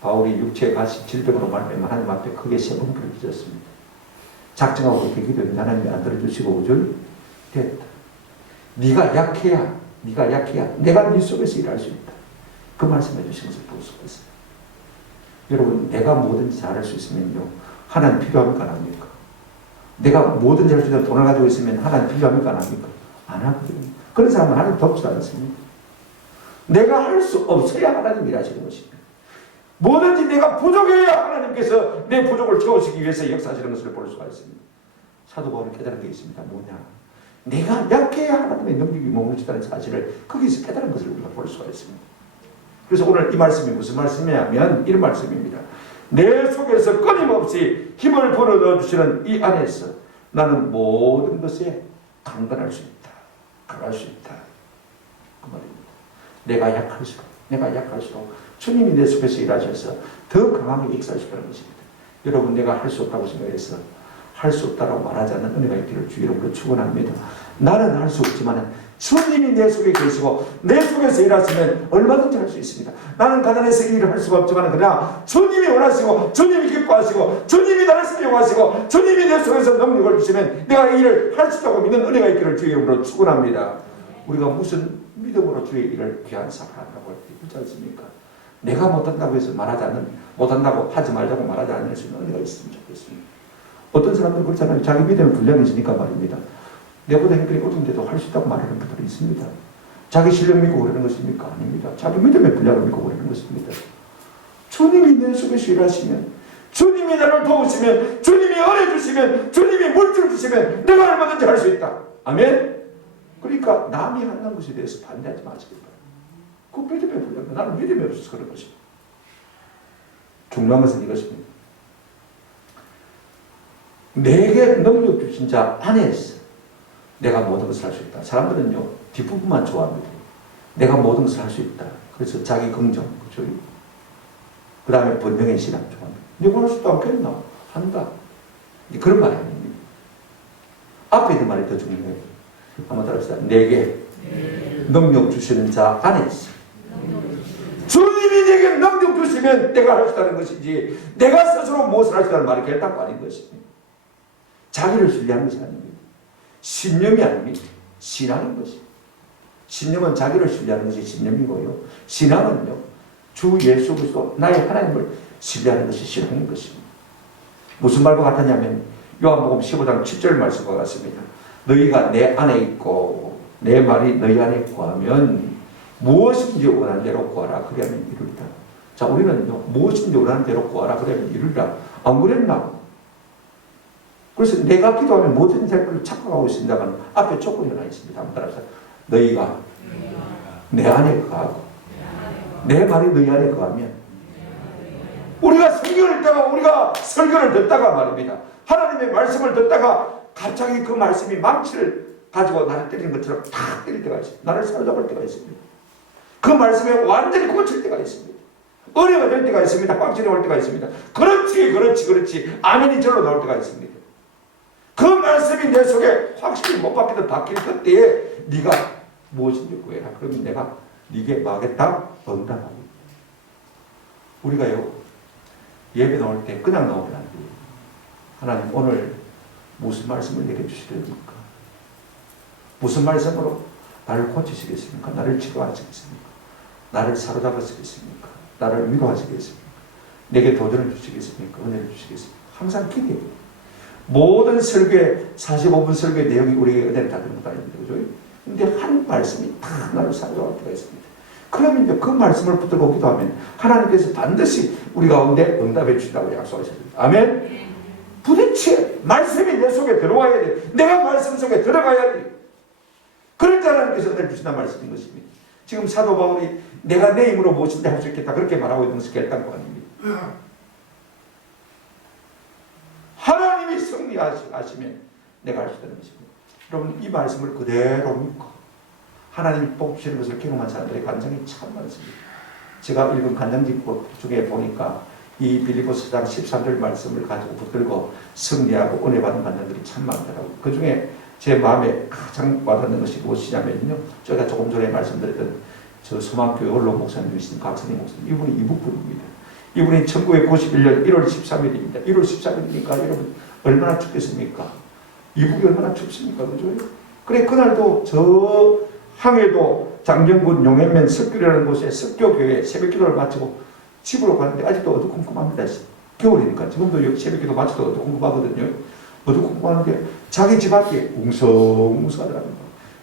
바울이 육체에 가시 질병으로 말하면 하나님 앞에 크게 세 번 부르짖었습니다. 작정하고 이렇게 기도했는데 하나님이 안 들어주시고 우절 됐다. 네가 약해야 내가 네 속에서 일할 수 있다. 그 말씀해 주신 것을 볼 수가 있어요. 여러분, 내가 뭐든지 잘할 수 있으면요, 하나님 필요합니까? 안 합니까? 내가 뭐든지 할 수 있는 돈을 가지고 있으면 하나님 필요합니까? 안 합니까? 안 하거든요. 그런 사람은 하나님 돕지도 않습니다. 내가 할 수 없어야 하나님이 일하시는 것입니다. 뭐든지 내가 부족해야 하나님께서 내 부족을 채우시기 위해서 역사하시는 것을 볼 수가 있습니다. 사도 바울이 깨달은 게 있습니다. 뭐냐? 내가 약해야 하나님의 능력이 머무르시다는 사실을 거기서 깨달은 것을 우리가 볼 수가 있습니다. 그래서 오늘 이 말씀이 무슨 말씀이냐면 이런 말씀입니다. 내 속에서 끊임없이 힘을 불어넣어 주시는 이 안에서 나는 모든 것에 강건할 수 있다. 강할 수 있다. 그 말입니다. 내가 약할수록 주님이 내 속에서 일하셔서 더 강하게 역사하시는 것입니다. 여러분, 내가 할 수 없다고 생각해서 할 수 없다고 말하지 않는 은혜가 있기를 주 이름으로 축원합니다. 나는 할 수 없지만 주님이 내 속에 계시고 내 속에서 일하시면 얼마든지 할 수 있습니다. 나는 가난해서 일을 할 수가 없지만 그냥 주님이 원하시고 주님이 기뻐하시고 주님이 나를 사용하시고 주님이 내 속에서 능력을 주시면 내가 이 일을 할 수 있다고 믿는 은혜가 있기를 주 이름으로 축원합니다. 우리가 무슨 믿음으로 주의 일을 귀한 사업을 한다고 할 때 그렇지 않습니까? 내가 못한다고 해서 못한다고 하지 말자고 말하지 않을 수 있는 은혜가 있으면 좋겠습니다. 어떤 사람들은 그렇잖아요. 자기 믿음에 분량이 있으니까 말입니다. 내보다 형편이 어딘데도 할 수 있다고 말하는 분들이 있습니다. 자기 실력 믿고 그러는 것입니까? 아닙니다. 자기 믿음의 분량을 믿고 그러는 것입니다. 주님이 내 속에서 일하시면, 주님이 나를 도우시면, 주님이 은혜 주시면, 주님이 물질 주시면 내가 얼마든지 할 수 있다. 아멘? 그러니까 남이 하는 것에 대해서 반대하지 마시기 바랍니다. 그 믿음의 분량, 나는 믿음이 없어서 그런 것입니다. 중요한 것은 이것입니다. 내게 능력 주신 자 안에서 내가 모든 것을 할 수 있다. 사람들은요, 뒷부분만 좋아합니다. 내가 모든 것을 할 수 있다. 그래서 자기 긍정, 그죠? 그 다음에 번영의 신앙 좋아합니다. 내가 할 수도 않겠나? 한다. 그런 말이 아닙니다. 앞에 있는 말이 더 중요해요. 한번 따라합시다. 내게 능력 주시는 자 안에서. 주님이 내게 능력 주시면 내가 할 수 있다는 것이지, 내가 스스로 무엇을 할 수 있다는 말이 결단코 아닌 것입니다. 자기를 신뢰하는 것이 아닙니다. 신념이 아닙니다. 신앙인 것입니다. 신념은 자기를 신뢰하는 것이 신념이고요. 신앙은요, 주 예수 그리스도 나의 하나님을 신뢰하는 것이 신앙인 것입니다. 무슨 말과 같았냐면 요한복음 15장 7절 말씀과 같습니다. 너희가 내 안에 있고 내 말이 너희 안에 구하면 무엇인지 원하는 대로 구하라. 그리하면 이루리라. 자, 우리는요, 무엇인지 원하는 대로 구하라. 그러면 이루리라. 안 그랬나? 그래서 내가 기도하면 뭐든지 할 걸로 착각하고 있습니다만 앞에 조건이 하나 있습니다. 한번 따라서 너희가 내 안에 거하고 내 말이 너희 안에 거하면, 우리가 성경을 읽다가 우리가 설교를 듣다가 말입니다. 하나님의 말씀을 듣다가 갑자기 그 말씀이 망치를 가지고 나를 때리는 것처럼 탁 때릴 때가 있습니다. 나를 사로잡을 때가 있습니다. 그 말씀에 완전히 꽂힐 때가 있습니다. 은혜가 될 때가 있습니다. 꽉 올 때가 있습니다. 그렇지 아멘이 절로 나올 때가 있습니다. 그 말씀이 내 속에 확실히 못 바뀌든 바뀔 그때에 네가 무엇인지 구해라. 그러면 내가 네게 뭐하겠다? 응답하겠다. 우리가요, 예배 나올 때 그냥 나오면 안 돼요. 하나님, 오늘 무슨 말씀을 내려주시렵니까? 무슨 말씀으로 나를 고치시겠습니까? 나를 치료하시겠습니까? 나를 사로잡으시겠습니까? 나를 위로하시겠습니까? 내게 도전을 주시겠습니까? 은혜를 주시겠습니까? 항상 기대해요. 모든 설교의 45분 설교의 내용이 우리에게 은혜를 다 드는 것도 아닙니다. 그죠? 근데 한 말씀이 다 나를 사로잡을 때가 있습니다. 그러면 이제 그 말씀을 붙들고 기도하면 하나님께서 반드시 우리 가운데 응답해 주신다고 약속하셨습니다. 아멘? 부딪혀. 말씀이 내 속에 들어와야 돼. 내가 말씀 속에 들어가야 돼. 그럴 때 하나님께서 은혜를 주신다는 말씀인 것입니다. 지금 사도 바울이 내가 내 힘으로 무엇인지 할 수 있겠다 그렇게 말하고 있는 것이 결단코 아닙니다. 하나님이 승리하시면 내가 할 수 있다는 것입니다. 여러분, 이 말씀을 그대로 믿고 하나님이 뽑으시는 것을 경험한 사람들의 간증이 참 많습니다. 제가 읽은 간증집 중에 보니까 이 빌립보서 4장 13절 말씀을 가지고 붙들고 승리하고 은혜 받은 간증들이 참 많더라고요. 그 중에 제 마음에 가장 와닿는 것이 무엇이냐면요, 제가 조금 전에 말씀드렸던 저 소망교회 원로 목사님이신 각선희 목사님, 이분이 이북분입니다. 이분이 1991년 1월 13일입니다. 1월 13일이니까 여러분 얼마나 춥겠습니까? 이북이 얼마나 춥습니까? 그죠? 그래, 그날도 저 항해도 장정군 용해면 석교라는 곳에 석교교회 새벽기도를 마치고 집으로 가는데 아직도 어두컴컴합니다. 겨울이니까 지금도 새벽기도 마치도 어두컴컴하거든요. 어두컴컴하는데 자기 집 앞에 웅성웅성하더라고요.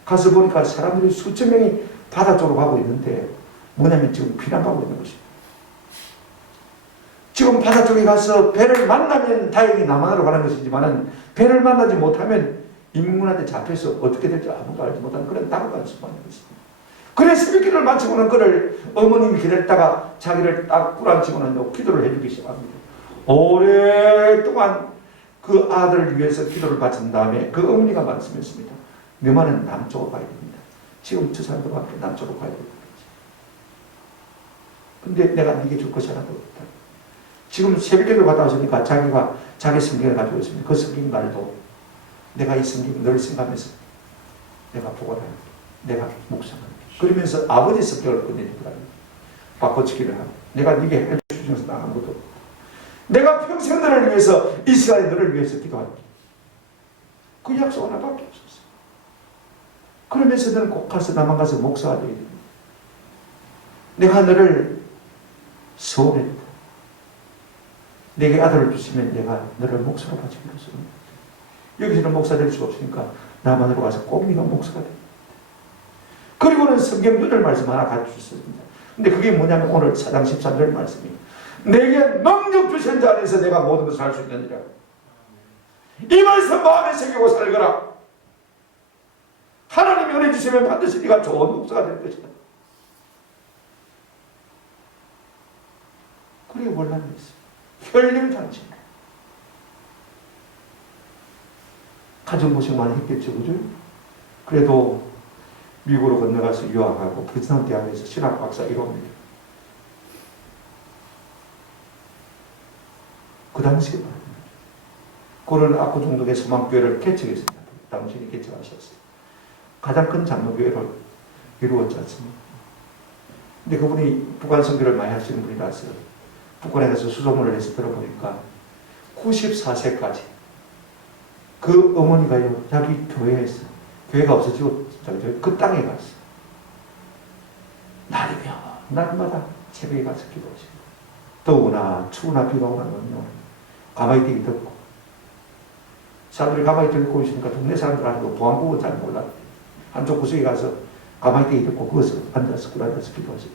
가서 보니까 사람들이 수천 명이 바다 쪽으로 가고 있는데 뭐냐면 지금 피난 가고 있는 것입니다. 지금 바다 쪽에 가서 배를 만나면 다행히 남한으로 가는 것이지만 배를 만나지 못하면 인민군한테 잡혀서 어떻게 될지 아무도 알지 못하는 그런 당혹한 수만인 것입니다. 그래 새벽기도를 마치고는 그를 어머님이 기다렸다가 자기를 딱 꿇어앉히고는 기도를 해주기 시작합니다. 오랫동안 그 아들을 위해서 기도를 바친 다음에 그 어머니가 말씀했습니다. 너만은 남쪽으로 가야 됩니다. 지금 저 사람들과 함께 남쪽으로 가야 됩니다. 근데 내가 네게 줄 것이 하나도 없다. 지금 새벽기도를 갔다 왔으니까 자기가 자기 성경을 가지고 있습니다. 그 성경 날도 내가 이 성경 늘 생각하면서 내가 보관하고 내가 묵상하고 그러면서 아버지 성격을 꺼내주더라고요. 바꿔치기를 하고 내가 네게 해주면서 나 아무것도 없고 내가 평생 너를 위해서 이 시간에 너를 위해서 기도할게. 그 약속 하나밖에 없었어. 그러면서 너는 꼭 가서 남한 가서 목사가 되어야 됩니다. 내가 너를 소원했다. 내게 아들을 주시면 내가 너를 목사로 바치기로 했습니다. 여기서는 목사 될 수가 없으니까 남한으로 가서 꼭 네가 목사가 됩니다. 그리고는 성경 8절 말씀 하나 가르치셨습니다. 근데 그게 뭐냐면 오늘 4장 13절 말씀입니다. 내게 능력 주신 자 안에서 내가 모든 것을 할 수 있느니라. 이 말씀 마음에 새기고 살거라. 하나님이 은혜 주시면 반드시 네가 좋은 목사가 될 것이다. 그게 원란이 있어요. 혈림잔치입니다. 가정고생 많이 했겠죠, 그죠? 그래도 미국으로 건너가서 유학하고 프린스턴 대학에서 신학박사 이룹니다. 그 당시에 말입니다. 그런 압구정동의 소망교회를 개척했습니다. 당신이 개척하셨어요. 가장 큰 장로교회를 이루었지 않습니까? 근데 그분이 북한 선교를 많이 하시는 분이라서 북한에 가서 수소문을 해서 들어보니까 94세까지 그 어머니가요, 자기 교회에서 교회가 없어지고 그 땅에 갔어. 날이면 날마다 새벽에 가서 기도하시고 더우나 추우나 비가 오나 가만히 되기 덥고 사람들이 가만히 듣고 있으니까 동네 사람들 하는 거 보안국은 잘 몰라. 한쪽 구석에 가서 가만히 되기 듣고 거기서 앉아서 꿇어앉아서 기도하시고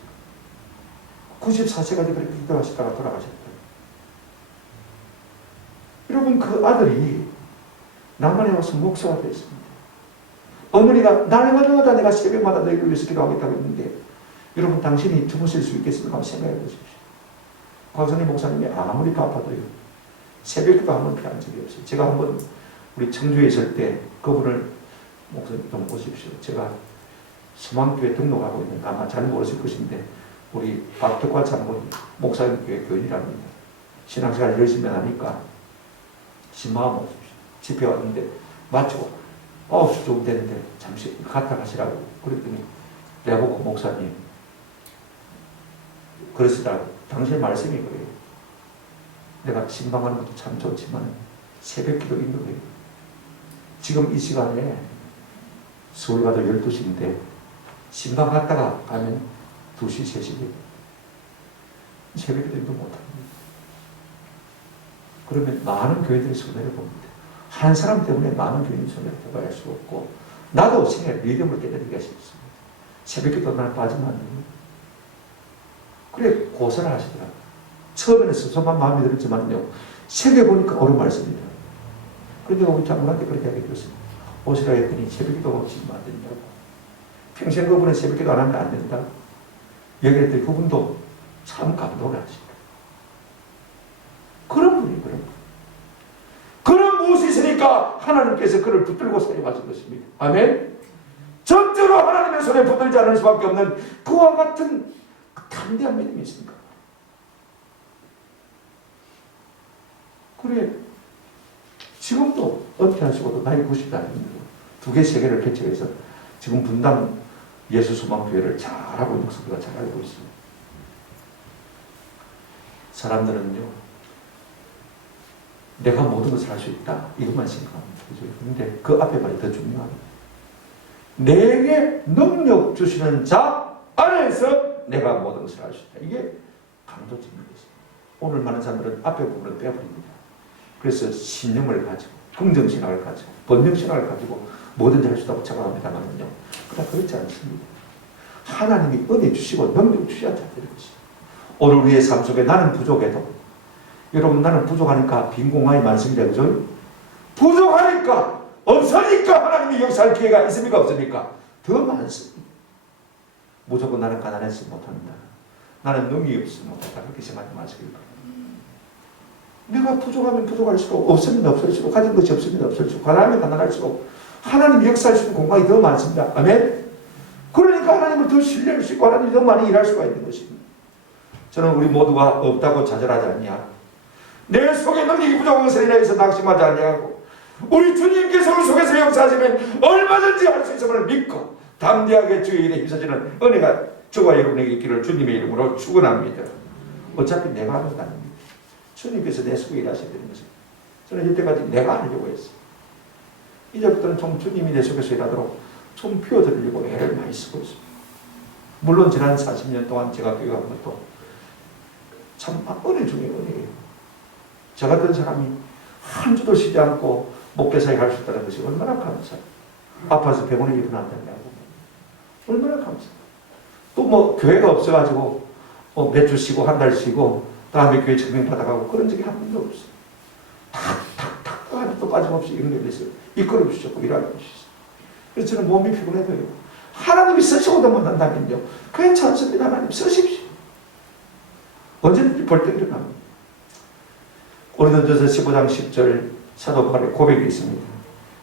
94세까지 그렇게 기도하시다가 돌아가셨다. 여러분 그 아들이 남한에 와서 목사가 됐습니다. 어머니가 날마다 내가 새벽마다 너희를 위해서 기도하겠다고 했는데 여러분 당신이 주무실 수 있겠습니까? 한번 생각해 보십시오. 곽선희 목사님이 아무리 바빠도요 새벽기도 한번 피한 적이 없어요. 제가 한번 우리 청주에 있을 때 그분을 목사님 좀 보십시오. 제가 소망교회 등록하고 있는데 아마 잘 모르실 것인데 우리 박덕화 장모님 목사님교회 교인이랍니다. 신앙생활 열심히 하니까 신마음 없으십시오. 집회 왔는데 마치고 9시 좀 됐는데 잠시 갔다 가시라고 그랬더니 내가 보고 목사님 그러시더라고. 당신의 말씀이 그래요. 내가 신방하는 것도 참 좋지만 새벽기도 인도해요. 지금 이 시간에 서울 가도 12시인데 신방 갔다가 가면 2시, 3시 새벽기도 인도 못합니다. 그러면 많은 교회들이 손해를 봅니다. 한 사람 때문에 많은 교인이 손해를 보게 할 수 없고 나도 생애 믿음을 깨달리기가 쉽습니다. 새벽기도 날 빠지면 안 됩니다. 그래 고사를 하시더라고요. 처음에는 스스로만 마음에 들었지만요 새겨 보니까 옳은 말씀이더라고요. 그런데 우리 장모한테 그렇게 얘기했습니다. 오시라 했더니 새벽기도 없이면 안 된다고. 평생 그분은 새벽기도 안 하면 안 된다고 얘기했더니 그분도 참 감동을 하십니다. 그런 분이 그런 분. 그런 무엇이 있으니까 하나님께서 그를 붙들고 사용하신 것입니다. 아멘. 전적으로 하나님의 손에 붙들지 않을 수밖에 없는 그와 같은 담대한 믿음이 있습니까? 그래 지금도 은퇴하시고도 나이 90도 아닙니다. 2개, 3개를 개척해서 지금 분당 예수소망교회를 잘하고 있는 성도가 잘 알고 있습니다. 사람들은요 내가 모든 것을 할 수 있다 이것만 생각합니다. 그런데 그 앞에 말이 더 중요합니다. 내게 능력 능력 주시는 자 안에서 내가 모든 것을 할 수 있다. 이게 강조점인 것입니다. 오늘 많은 사람들은 앞에 부분을 빼버립니다. 그래서 신념을 가지고 긍정신학을 가지고 번영신학을 가지고 뭐든지 할 수 있다고 생각합니다만요. 그러나 그렇지 않습니다. 하나님이 은혜 주시고 능력 주셔야 되는 것입니다. 오늘 우리의 삶 속에 나는 부족해도 여러분 나는 부족하니까 빈공간이 많습니다. 그죠? 부족하니까 없으니까 하나님이 역사할 기회가 있습니까? 없습니까? 더 많습니다. 무조건 나는 가난해서 못한다. 나는 능력이 없어 못한다. 그렇게 생각하지 마시길 바랍니다. 내가 부족하면 부족할수록 없으면 없을수록 가진 것이 없으면 없을수록 가난하면 가난할수록 하나님이 역사할 수 있는 공간이 더 많습니다. 아멘? 그러니까 하나님을 더 신뢰할 수 있고 하나님이 더 많이 일할 수가 있는 것입니다. 저는 우리 모두가 없다고 좌절하지 않냐. 내 속에 능력이 부족한 것을 인하여서 낙심하지 아니하고 우리 주님께서 우리 속에서 역사하시면 얼마든지 할 수 있음을 믿고 담대하게 주의 일에 힘써지는 은혜가 저와 여러분에게 있기를 주님의 이름으로 축원합니다. 어차피 내가 하는 거 아닙니다. 주님께서 내 속에 일하셔야 되는 것입니다. 저는 이때까지 내가 하려고 했어요. 이제부터는 좀 주님이 내 속에서 일하도록 좀 피워드리려고 애를 많이 쓰고 있습니다. 물론 지난 40년 동안 제가 교육한 것도 참 은혜 중에 은혜예요. 저 같은 사람이 한 주도 쉬지 않고 목회사에 갈 수 있다는 것이 얼마나 감사해요. 아파서 병원에 입원한다고 얼마나 감사해요. 또 뭐 교회가 없어가지고 몇 주 쉬고 한 달 쉬고 다음에 교회 증명 받아가고 그런 적이 한 번도 없어요. 탁탁탁 하나도 빠짐없이 연결해서 이끌어 주셨고 일하게 주셨어요. 그래서 저는 몸이 피곤해도요. 하나님이 쓰시고도 못한다면요. 괜찮습니다. 하나님 쓰십시오. 언제든지 볼 때 일어납니다. 고린도전서 15장 10절 사도 바울의 고백이 있습니다.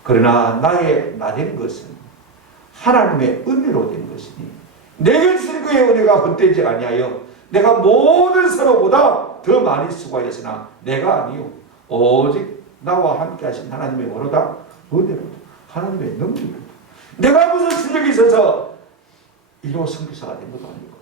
그러나 나의 나된 것은 하나님의 은혜로 된 것이니 내게 주신 그의 은혜가 헛되지 아니하여 내가 모든 사람보다 더 많이 수고하였으나 내가 아니요 오직 나와 함께 하신 하나님의 뭐로다? 은혜로다. 하나님의 능력이다. 내가 무슨 실력이 있어서 이로 선교사가 된 것도 아니고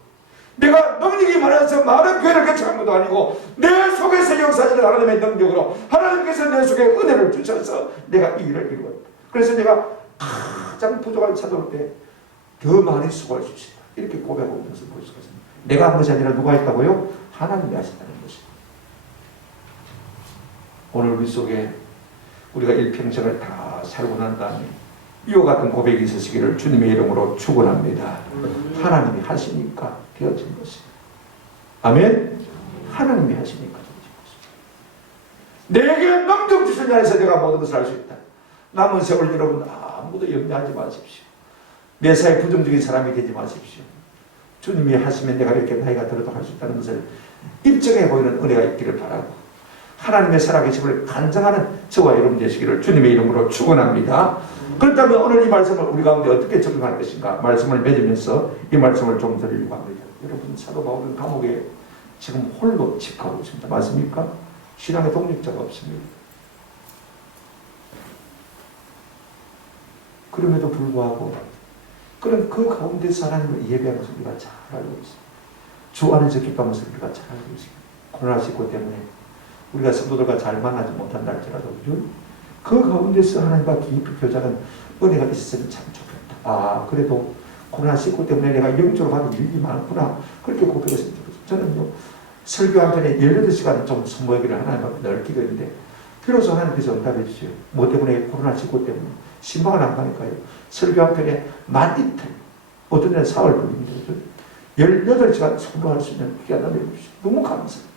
내가 능력이 많아서 많은 교회를 개척한 것도 아니고 내 속에서 역사하시는 하나님의 능력으로 하나님께서 내 속에 은혜를 주셔서 내가 이 일을 이루었다. 그래서 내가 가장 부족한 찾아올 때 더 많이 수고할 수 있다. 이렇게 고백하고 있는 것을 볼 수가 있습니다. 내가 한 것이 아니라 누가 했다고요? 하나님이 하신다는 것입니다. 오늘 우리 속에 우리가 일평생을 다 살고 난 다음에 이와 같은 고백이 있으시기를 주님의 이름으로 축원합니다. 하나님이 하시니까 되어진 것입니다. 아멘? 하나님이 하시니까 되어진 것입니다. 내게 능력 주신 자에서 내가 모든 것을 할 수 있다. 남은 세월 여러분 아무도 염려하지 마십시오. 매사에 부정적인 사람이 되지 마십시오. 주님이 하시면 내가 이렇게 나이가 들어도 할 수 있다는 것을 입증해 보이는 은혜가 있기를 바라고 하나님의 살아계심을 간증하는 저와 여러분 되시기를 주님의 이름으로 축원합니다. 그렇다면 오늘 이 말씀을 우리 가운데 어떻게 적용할 것인가 말씀을 맺으면서 이 말씀을 좀 드리려고 합니다. 여러분 사도 바울은 감옥에 지금 홀로 집가하고 있습니다. 맞습니까? 신앙의 독립자가 없습니다. 그럼에도 불구하고 그런 그 가운데서 하나님을 예배하는 것을 우리가 잘 알고 있습니다. 주 안에서 기뻐하는 것을 우리가 잘 알고 있습니다. 코로나19 때문에 우리가 성도들과 잘 만나지 못한다 할지라도 그 가운데서 하나님과 깊이 교제하는 은혜가 있었으면 참 좋겠다. 그래도 코로나19 때문에 내가 영적으로 받은 일이 많구나. 그렇게 고백했습니다. 저는요, 설교 한 편에 18시간 좀 선보이기를 하나님 앞에 늘 기도했는데 비로소 하나님께서 응답해 주세요. 뭐 때문에? 코로나19 때문에. 신방을 안 가니까요. 설교 한 편에 만 이틀, 어떤 데는 4월 걸립니다. 18시간 선보할 수 있는 기회가 내려주시죠. 너무 감사해요.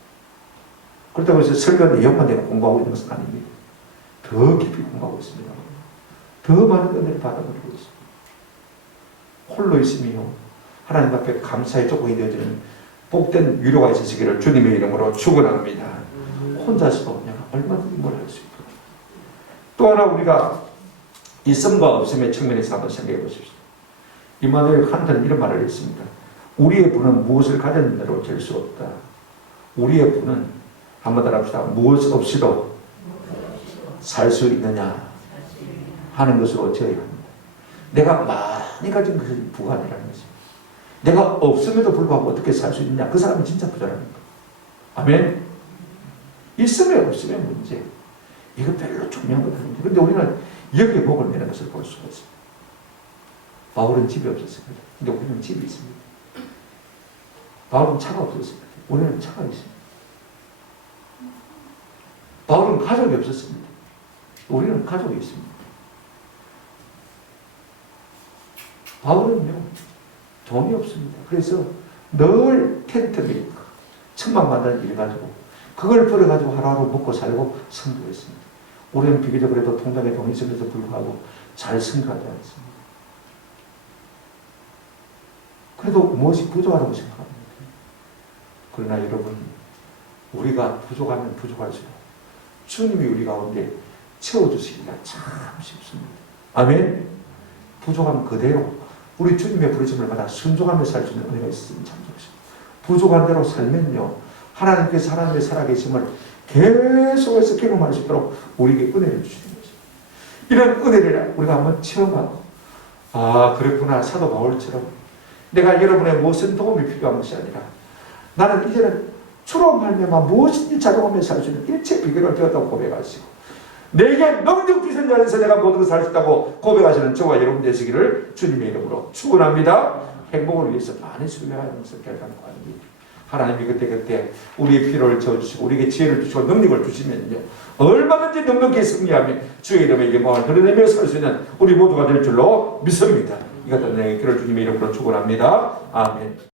그렇다고 해서 설교 내용만 내가 공부하고 있는 것은 아닙니다. 더 깊이 공부하고 있습니다. 더 많은 은혜를 받아들이고 있습니다. 홀로 있으며 하나님 앞에 감사의 조건이 되어지는 복된 위로가 있으시기를 주님의 이름으로 축원합니다. 혼자서도 내가 얼마든지 뭘 할 수 있고 또 하나 우리가 있음과 없음의 측면에서 한번 생각해 보십시오. 이마누엘 칸트는 이런 말을 했습니다. 우리의 부는 무엇을 가졌는데로 될 수 없다. 우리의 부는 한번 따라합시다. 무엇 없이도 살 수 있느냐 하는 것으로 되어야 합니다. 내가 많이 가진 것이 부가 아니라는 것입니다. 내가 없음에도 불구하고 어떻게 살 수 있느냐. 그 사람이 진짜 부자랍니다. 아멘. 있음에 없음의 문제. 이거 별로 중요한 것 아닙니다. 그런데 우리는 여기에 목을 매는 것을 볼 수가 있습니다. 바울은 집이 없었습니다. 근데 우리는 집이 있습니다. 바울은 차가 없었습니다. 우리는 차가 있습니다. 바울은 가족이 없었습니다. 우리는 가족이 있습니다. 바울은요, 돈이 없습니다. 그래서 늘 텐트 메이커, 천막만드는 일 가지고 그걸 벌어가지고 하루하루 먹고 살고 선교했습니다. 우리는 비교적 통장에 돈이 있음에도 불구하고 잘 선교하지 않습니다. 그래도 무엇이 부족하다고 생각합니다. 그러나 여러분, 우리가 부족하면 부족할수록 주님이 우리 가운데 채워주시기가 참 쉽습니다. 아멘. 부족하면 그대로 우리 주님의 부르심을 받아 순종하며 살 수 있는 은혜가 있으면 참 좋습니다. 부족한 대로 살면요, 하나님께서 하나님의 살아계심을 계속해서 경험할 수 있도록 우리에게 은혜를 주시는 거죠. 이런 은혜를 우리가 한번 체험하고, 아, 그렇구나, 사도 바울처럼 내가 여러분의 무슨 도움이 필요한 것이 아니라 나는 이제는 주로 말미암아 무엇인지 자동하며 살 수 있는 일체 비결을 배웠다고 고백하시고, 내게 능력 주신 자 안에서 내가 모든 것을 할 수 있다고 고백하시는 저와 여러분 되시기를 주님의 이름으로 축원합니다. 행복을 위해서 많이 수고하면서 결단코 합니다. 하나님이 그때 우리의 필요를 채워주시고 우리에게 지혜를 주시고 능력을 주시면요, 얼마든지 넉넉히 승리하며 주의 이름에 영광을 드러내며 살 수 있는 우리 모두가 될 줄로 믿습니다. 이것도 내 길을 주님의 이름으로 축원합니다. 아멘.